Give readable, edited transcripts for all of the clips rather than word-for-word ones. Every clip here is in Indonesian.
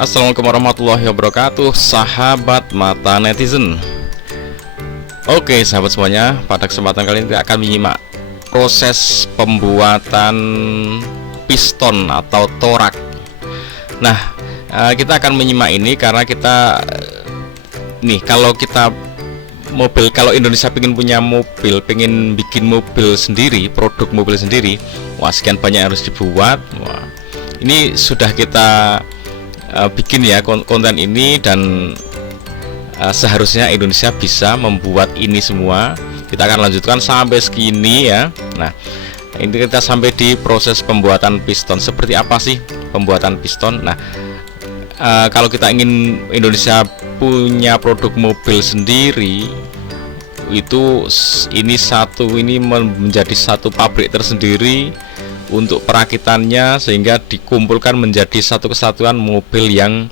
Assalamualaikum warahmatullahi wabarakatuh, sahabat mata netizen. Oke sahabat semuanya, pada kesempatan kali ini kita akan menyimak proses pembuatan piston atau torak. Nah, kita akan menyimak ini karena kita kalau Indonesia pengen punya mobil, pengen bikin mobil sendiri, produk mobil sendiri, wah sekian banyak yang harus dibuat. Wah, ini sudah kita bikin ya konten ini, dan seharusnya Indonesia bisa membuat ini semua. Kita akan lanjutkan sampai segini ya. Nah, ini kita sampai di proses pembuatan piston. Seperti apa sih pembuatan piston? Nah, kalau kita ingin Indonesia punya produk mobil sendiri, itu ini menjadi satu pabrik tersendiri untuk perakitannya, sehingga dikumpulkan menjadi satu kesatuan mobil yang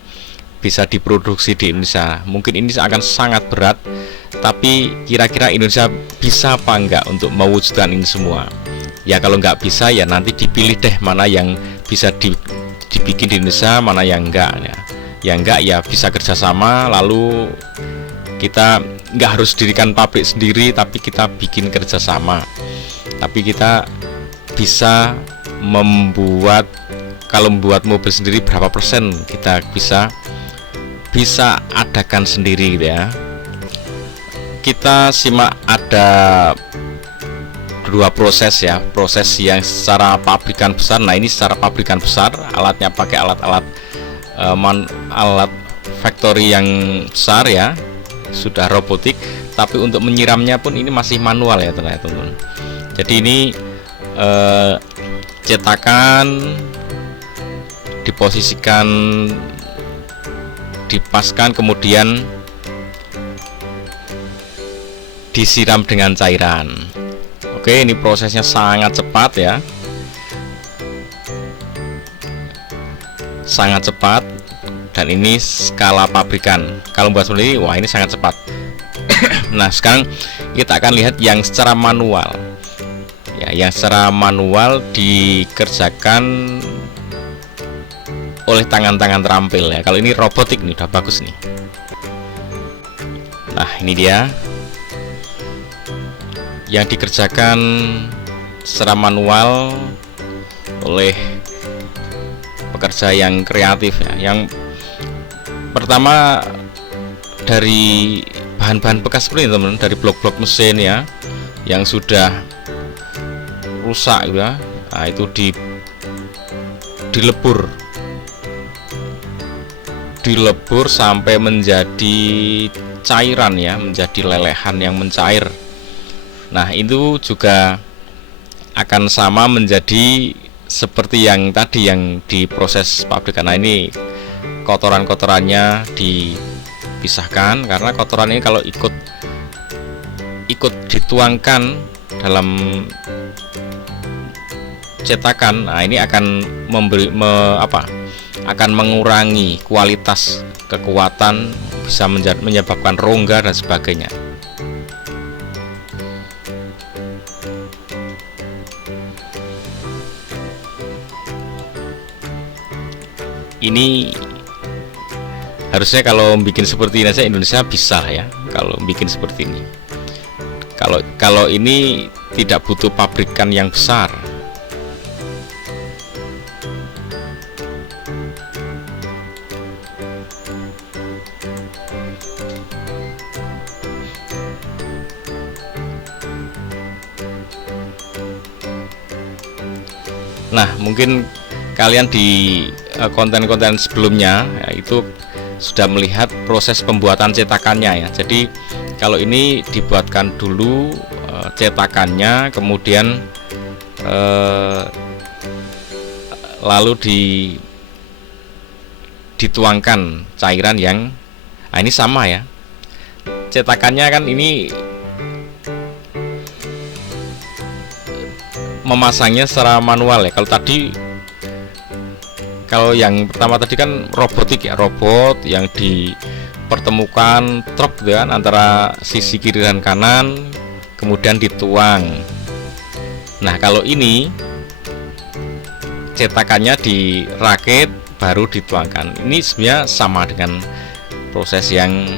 bisa diproduksi di Indonesia. Mungkin ini akan sangat berat, tapi kira-kira Indonesia bisa apa enggak untuk mewujudkan ini semua? Ya kalau nggak bisa ya nanti dipilih deh mana yang bisa dibikin di Indonesia, mana yang enggak ya. Yang enggak ya bisa kerjasama, lalu kita nggak harus dirikan pabrik sendiri, tapi kita bikin kerjasama. Tapi kita bisa membuat, kalau membuat mobil sendiri berapa persen kita bisa adakan sendiri gitu ya. Kita simak ada dua proses ya, proses yang secara pabrikan besar. Nah ini secara pabrikan besar, alatnya pakai alat factory yang besar ya, sudah robotik. Tapi untuk menyiramnya pun ini masih manual ya teman-teman. Jadi ini cetakan diposisikan, dipaskan, kemudian disiram dengan cairan. Oke, ini prosesnya sangat cepat ya, sangat cepat, dan ini skala pabrikan. Kalau buat sendiri, wah ini sangat cepat. Nah sekarang kita akan lihat yang secara manual ya, yang secara manual dikerjakan oleh tangan-tangan terampil ya. Kalau ini robotik nih, udah bagus nih. Nah ini dia yang dikerjakan secara manual oleh pekerja yang kreatif ya. Yang pertama dari bahan-bahan bekas seperti ini teman-teman, dari blok-blok mesin ya yang sudah rusak ya. Nah itu dilebur sampai menjadi cairan ya, menjadi lelehan yang mencair. Nah itu juga akan sama menjadi seperti yang tadi yang di proses pabrikan. Nah ini kotoran-kotorannya dipisahkan, karena kotoran ini kalau ikut dituangkan dalam cetakan, nah ini akan akan mengurangi kualitas kekuatan, bisa menyebabkan rongga dan sebagainya. Ini harusnya kalau bikin seperti ini saja Indonesia bisa ya, kalau bikin seperti ini. Kalau ini tidak butuh pabrikan yang besar. Nah mungkin kalian di konten-konten sebelumnya ya, itu sudah melihat proses pembuatan cetakannya ya. Jadi kalau ini dibuatkan dulu cetakannya, kemudian lalu dituangkan cairan yang ini sama ya. Cetakannya kan ini memasangnya secara manual ya. Kalau yang pertama tadi kan robotik ya, robot yang dipertemukan truk kan antara sisi kiri dan kanan, kemudian dituang. Nah kalau ini cetakannya dirakit baru dituangkan. Ini sebenarnya sama dengan proses yang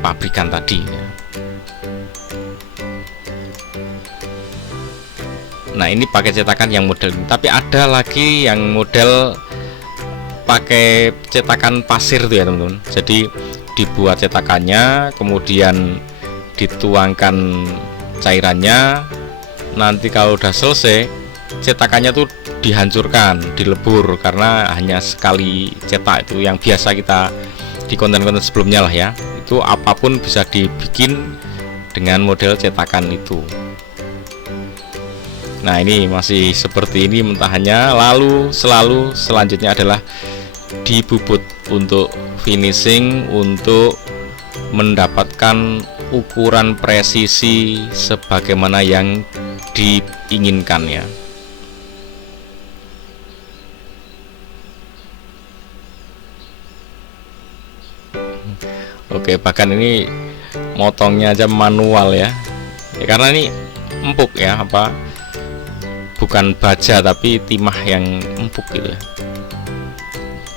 pabrikan tadi ya. Nah, ini pakai cetakan yang model ini. Tapi ada lagi yang model pakai cetakan pasir tuh ya teman-teman. Jadi dibuat cetakannya, kemudian dituangkan cairannya. Nanti kalau udah selesai, cetakannya tuh dihancurkan, dilebur, karena hanya sekali cetak. Itu yang biasa kita di konten-konten sebelumnya lah ya. Itu apapun bisa dibikin dengan model cetakan itu. Nah, ini masih seperti ini mentahannya. Lalu selanjutnya adalah dibubut untuk finishing, untuk mendapatkan ukuran presisi sebagaimana yang diinginkan ya. Oke, bahkan ini motongnya aja manual ya. Karena ini empuk ya, bukan baja tapi timah yang empuk gitu ya.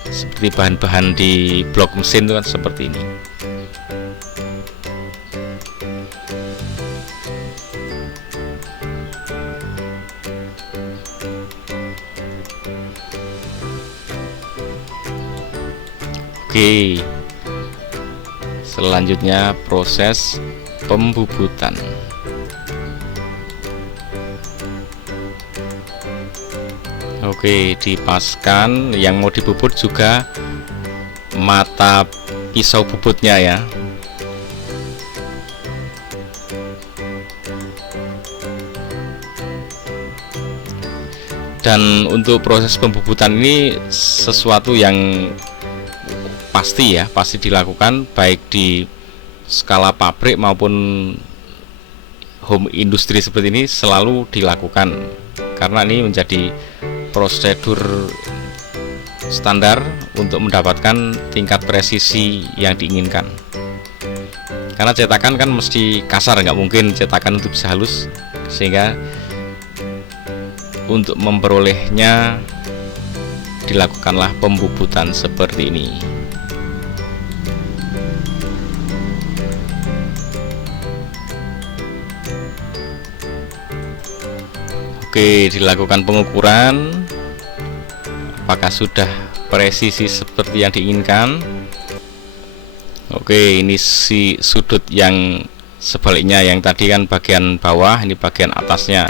Seperti bahan-bahan di blok mesin itu kan seperti ini. Oke, selanjutnya proses pembubutan. Oke, dipaskan. Yang mau dibubut juga mata pisau bubutnya ya. Dan untuk proses pembubutan ini sesuatu yang pasti ya, pasti dilakukan baik di skala pabrik maupun home industri seperti ini, selalu dilakukan karena ini menjadi prosedur standar untuk mendapatkan tingkat presisi yang diinginkan. Karena cetakan kan mesti kasar, nggak mungkin cetakan itu bisa halus, sehingga untuk memperolehnya dilakukanlah pembubutan seperti ini. Oke, dilakukan pengukuran apakah sudah presisi seperti yang diinginkan. Oke, ini si sudut yang sebaliknya, yang tadi kan bagian bawah, ini bagian atasnya.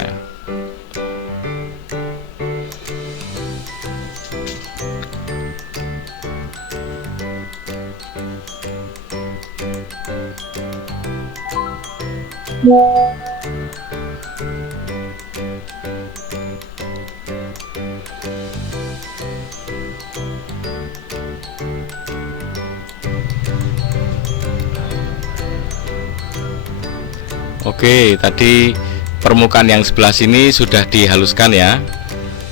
Oke, tadi permukaan yang sebelah sini sudah dihaluskan ya.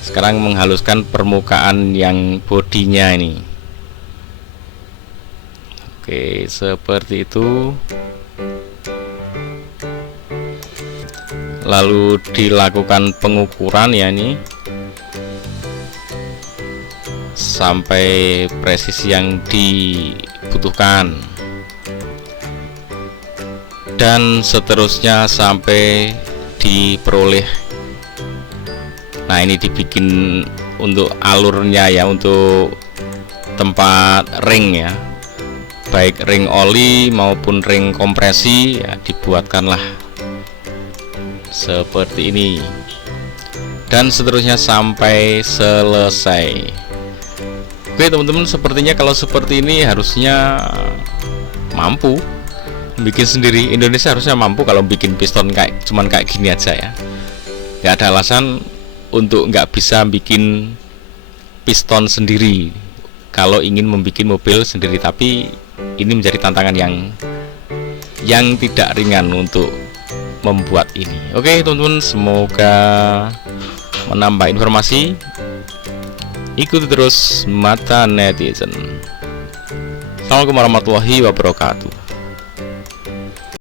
Sekarang menghaluskan permukaan yang bodinya ini. Oke, seperti itu. Lalu dilakukan pengukuran ya, ini sampai presisi yang dibutuhkan, dan seterusnya sampai diperoleh. Nah, ini dibikin untuk alurnya ya, untuk tempat ring ya, baik ring oli maupun ring kompresi ya, dibuatkanlah seperti ini, dan seterusnya sampai selesai. Oke teman-teman, sepertinya kalau seperti ini harusnya mampu bikin sendiri. Indonesia harusnya mampu kalau bikin piston cuman kayak gini aja ya. Nggak ada alasan untuk nggak bisa bikin piston sendiri kalau ingin membuat mobil sendiri. Tapi ini menjadi tantangan yang tidak ringan untuk membuat ini. Oke teman-teman, semoga menambah informasi. Ikuti terus Mata Netizen. Assalamualaikum warahmatullahi wabarakatuh.